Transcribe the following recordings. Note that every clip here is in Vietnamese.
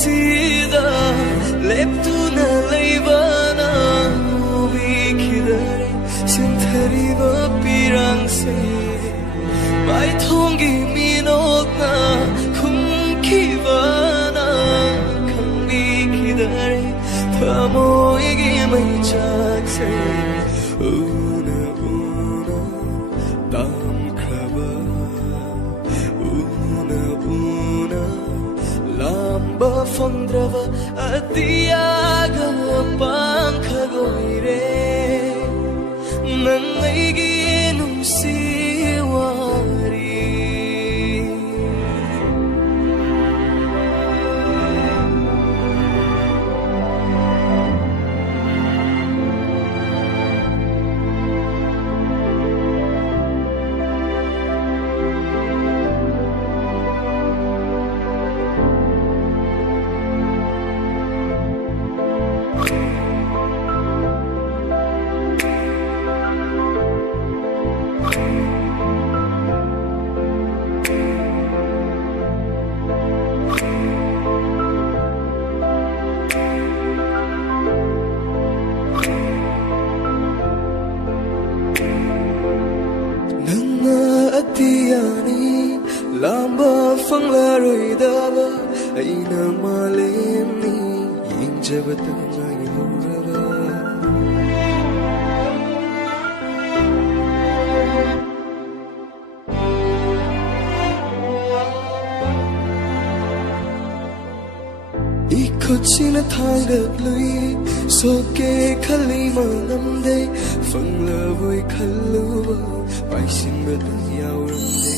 Sida leptuna leivana ubikidare sinthariva pirang se mai thongi minokna khumkivana khambikidare thamoigi mai chakse una tam khaba una lamba fondrava atiyaga pankhagoire nangaigi nungsiwari Tiani lamba fangla roidava aina malemni injavata ngai horava ikochina thangat lui soke khali manamde fangla voi khalluwa paisinbata yauramde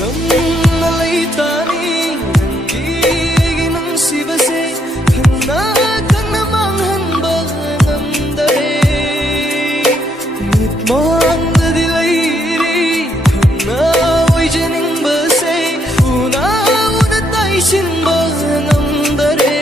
ramna leitani nangi nang sibase khana kana manghanba namdare mitmang dadi leiri khana oijening base una taisinba namdare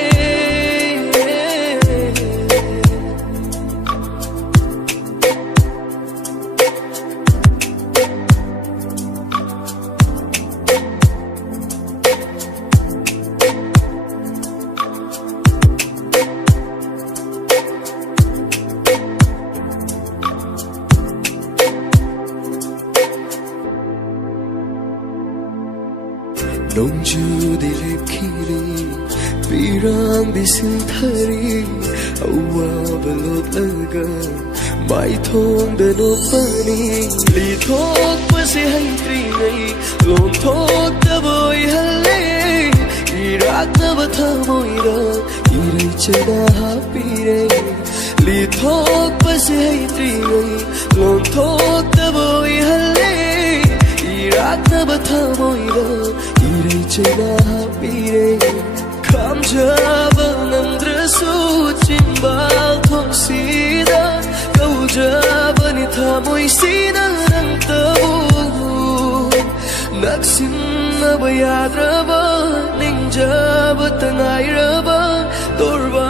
Nongju di lepkiri pirang di sinthari awa balot laga mai thong da no pani li thok pase hai tri ngai lom thok da boy halle irak na batha moira irai chena hapire li thok pase hai tri ngai lom thok da boy halle irak na batha moira irai chena hapire kamjaba namdrasu chimbal thoksida kaujaba ni thamoi sina nang tabu naksinna bayadraba ningjaba tanairaba torba